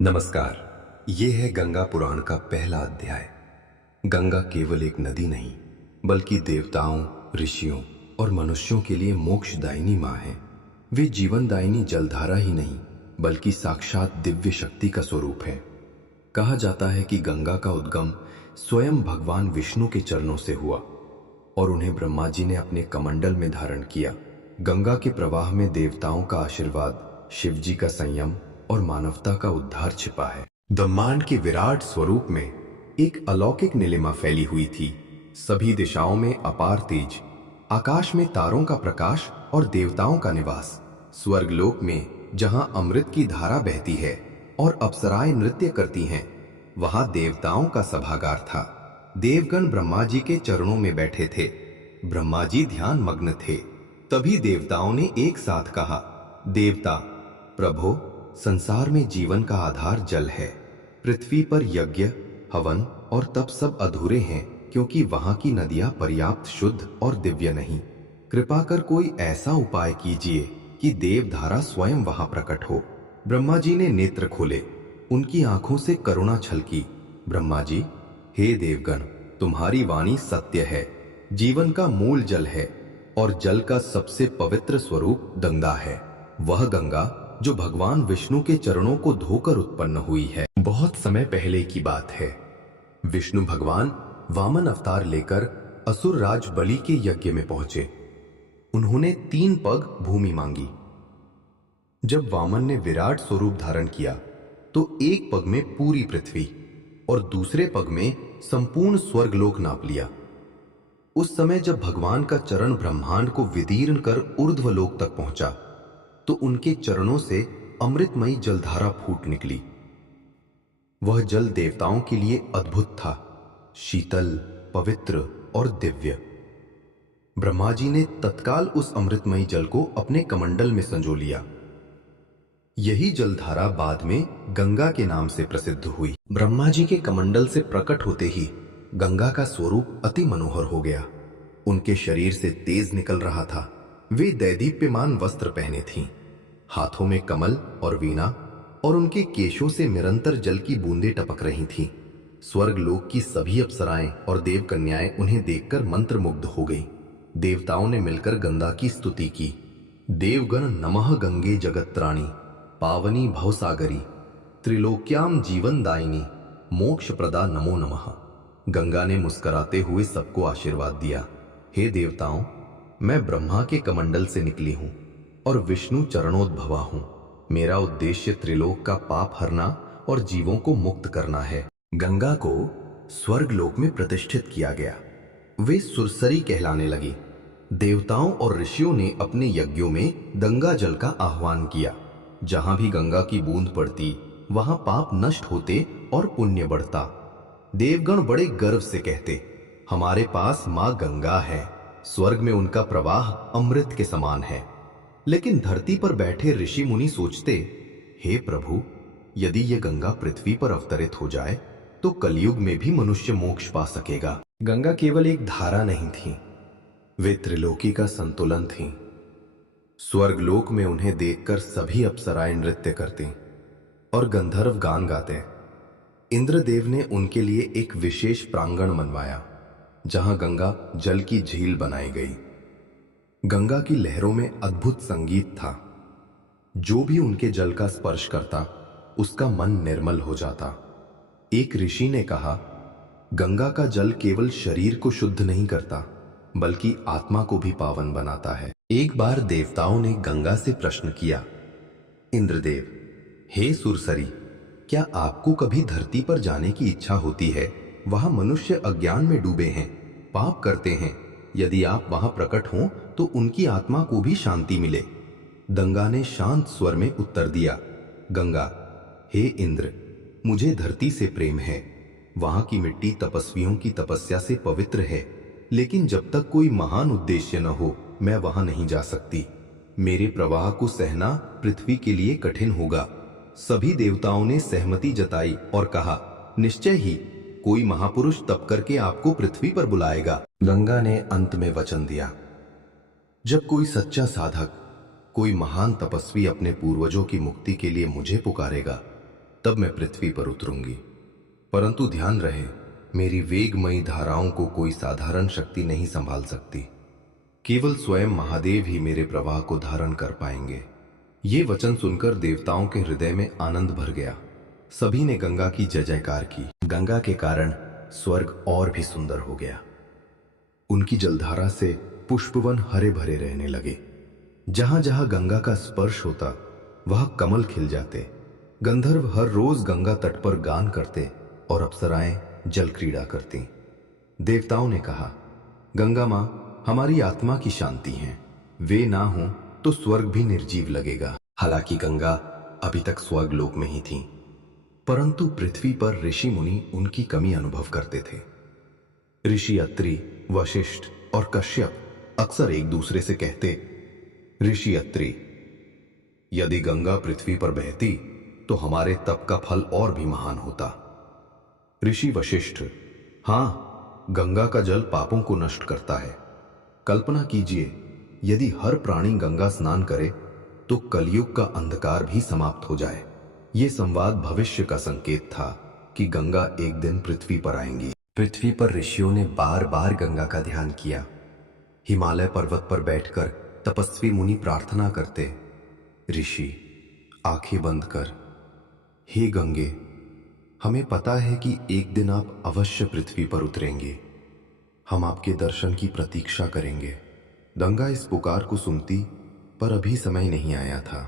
नमस्कार। ये है गंगा पुराण का पहला अध्याय। गंगा केवल एक नदी नहीं, बल्कि देवताओं, ऋषियों और मनुष्यों के लिए मोक्षदायिनी माँ है। वे जीवनदायिनी जलधारा ही नहीं, बल्कि साक्षात दिव्य शक्ति का स्वरूप है। कहा जाता है कि गंगा का उद्गम स्वयं भगवान विष्णु के चरणों से हुआ और उन्हें ब्रह्मा जी ने अपने कमंडल में धारण किया। गंगा के प्रवाह में देवताओं का आशीर्वाद, शिव जी का संयम और मानवता का उद्धार छिपा है। ब्रह्मांड के विराट स्वरूप में एक अलौकिक नीलिमा फैली हुई थी। सभी दिशाओं में अपार तेज, आकाश में तारों का प्रकाश और देवताओं का निवास। स्वर्गलोक में जहां अमृत की धारा बहती है और अप्सराएं नृत्य करती हैं, वहां देवताओं का सभागार था। देवगण ब्रह्मा जी के चरणों में बैठे थे। ब्रह्मा जी ध्यान मग्न थे। तभी देवताओं ने एक साथ कहा, देवता प्रभो, संसार में जीवन का आधार जल है। पृथ्वी पर यज्ञ, हवन और तप सब अधूरे हैं, क्योंकि वहां की नदियां पर्याप्त शुद्ध और दिव्य नहीं। कृपा कर कोई ऐसा उपाय कीजिए कि देवधारा स्वयं वहां प्रकट हो। ब्रह्मा जी ने नेत्र खोले। उनकी आंखों से करुणा छलकी। ब्रह्मा जी, हे देवगण, तुम्हारी वाणी सत्य है। जीवन का मूल जल है और जल का सबसे पवित्र स्वरूप गंगा है। वह गंगा जो भगवान विष्णु के चरणों को धोकर उत्पन्न हुई है। बहुत समय पहले की बात है। विष्णु भगवान वामन अवतार लेकर असुर राज बलि के यज्ञ में पहुंचे। उन्होंने 3 पग भूमि मांगी। जब वामन ने विराट स्वरूप धारण किया तो एक पग में पूरी पृथ्वी और दूसरे पग में संपूर्ण स्वर्गलोक नाप लिया। उस समय जब भगवान का चरण ब्रह्मांड को विदीर्ण कर ऊर्ध्वलोक तक पहुंचा तो उनके चरणों से अमृतमयी जलधारा फूट निकली। वह जल देवताओं के लिए अद्भुत था, शीतल, पवित्र और दिव्य। ब्रह्मा जी ने तत्काल उस अमृतमयी जल को अपने कमंडल में संजो लिया। यही जलधारा बाद में गंगा के नाम से प्रसिद्ध हुई। ब्रह्मा जी के कमंडल से प्रकट होते ही गंगा का स्वरूप अति मनोहर हो गया। उनके शरीर से तेज निकल रहा था। वे दैदीप्यमान वस्त्र पहने थीं, हाथों में कमल और वीणा, और उनके केशों से निरंतर जल की बूंदें टपक रही थीं। स्वर्गलोक की सभी अप्सराएं और देवकन्याएं उन्हें देखकर मंत्रमुग्ध हो गईं। देवताओं ने मिलकर गंगा की स्तुति की। देवगण नमः गंगे जगत्राणी, पावनी भवसागरी, त्रिलोक्याम जीवनदायिनी, मोक्ष प्रदा नमो नमः। गंगा ने मुस्कुराते हुए सबको आशीर्वाद दिया। हे देवताओं, मैं ब्रह्मा के कमंडल से निकली हूं और विष्णु चरणोद्भवा हूं। मेरा उद्देश्य त्रिलोक का पाप हरना और जीवों को मुक्त करना है। गंगा को स्वर्गलोक में प्रतिष्ठित किया गया। वे सुरसरी कहलाने लगी। देवताओं और ऋषियों ने अपने यज्ञों में गंगा जल का आह्वान किया। जहां भी गंगा की बूंद पड़ती, वहां पाप नष्ट होते और पुण्य बढ़ता। देवगण बड़े गर्व से कहते, हमारे पास मां गंगा है। स्वर्ग में उनका प्रवाह अमृत के समान है। लेकिन धरती पर बैठे ऋषि मुनि सोचते, हे प्रभु, यदि यह गंगा पृथ्वी पर अवतरित हो जाए तो कलयुग में भी मनुष्य मोक्ष पा सकेगा। गंगा केवल एक धारा नहीं थी, वे त्रिलोकी का संतुलन थी। स्वर्गलोक में उन्हें देखकर सभी अप्सराएं नृत्य करती और गंधर्व गान गाते। इंद्रदेव ने उनके लिए एक विशेष प्रांगण बनवाया, जहां गंगा जल की झील बनाई गई। गंगा की लहरों में अद्भुत संगीत था। जो भी उनके जल का स्पर्श करता, उसका मन निर्मल हो जाता। एक ऋषि ने कहा, गंगा का जल केवल शरीर को शुद्ध नहीं करता, बल्कि आत्मा को भी पावन बनाता है। एक बार देवताओं ने गंगा से प्रश्न किया, इंद्रदेव, हे सुरसरी, क्या आपको कभी धरती पर जाने की इच्छा होती है? वहां मनुष्य अज्ञान में डूबे हैं, पाप करते हैं। यदि आप वहां प्रकट हों तो उनकी आत्मा को भी शांति मिले। गंगा ने शांत स्वर में उत्तर दिया, गंगा, हे इंद्र, मुझे धरती से प्रेम है। वहां की मिट्टी तपस्वियों की तपस्या से पवित्र है, लेकिन जब तक कोई महान उद्देश्य न हो, मैं वहां नहीं जा सकती। मेरे प्रवाह को सहना पृथ्वी के लिए कठिन होगा। सभी देवताओं ने सहमति जताई और कहा, निश्चय ही कोई महापुरुष तप करके आपको पृथ्वी पर बुलाएगा। गंगा ने अंत में वचन दिया, जब कोई सच्चा साधक, कोई महान तपस्वी अपने पूर्वजों की मुक्ति के लिए मुझे पुकारेगा, तब मैं पृथ्वी पर उतरूंगी। परंतु ध्यान रहे, मेरी वेगमयी धाराओं को कोई साधारण शक्ति नहीं संभाल सकती। केवल स्वयं महादेव ही मेरे प्रवाह को धारण कर पाएंगे। ये वचन सुनकर देवताओं के हृदय में आनंद भर गया। सभी ने गंगा की जय जयकार की। गंगा के कारण स्वर्ग और भी सुंदर हो गया। उनकी जलधारा से पुष्पवन हरे भरे रहने लगे। जहां जहां गंगा का स्पर्श होता वहां कमल खिल जाते। गंधर्व हर रोज गंगा तट पर गान करते और अप्सराएं जल क्रीड़ा करती। देवताओं ने कहा, गंगा मां हमारी आत्मा की शांति हैं, वे ना हो तो स्वर्ग भी निर्जीव लगेगा। हालांकि गंगा अभी तक स्वर्ग लोक में ही थी, परंतु पृथ्वी पर ऋषि मुनि उनकी कमी अनुभव करते थे। ऋषि अत्रि, वशिष्ठ और कश्यप अक्सर एक दूसरे से कहते, ऋषि अत्रि, यदि गंगा पृथ्वी पर बहती तो हमारे तप का फल और भी महान होता। ऋषि वशिष्ठ, हां, गंगा का जल पापों को नष्ट करता है। कल्पना कीजिए, यदि हर प्राणी गंगा स्नान करे तो कलयुग का अंधकार भी समाप्त हो जाए। यह संवाद भविष्य का संकेत था कि गंगा एक दिन पृथ्वी पर आएंगी। पृथ्वी पर ऋषियों ने बार बार गंगा का ध्यान किया। हिमालय पर्वत पर बैठकर तपस्वी मुनि प्रार्थना करते, ऋषि आंखें बंद कर, हे गंगे, हमें पता है कि एक दिन आप अवश्य पृथ्वी पर उतरेंगे। हम आपके दर्शन की प्रतीक्षा करेंगे। गंगा इस पुकार को सुनती, पर अभी समय नहीं आया था।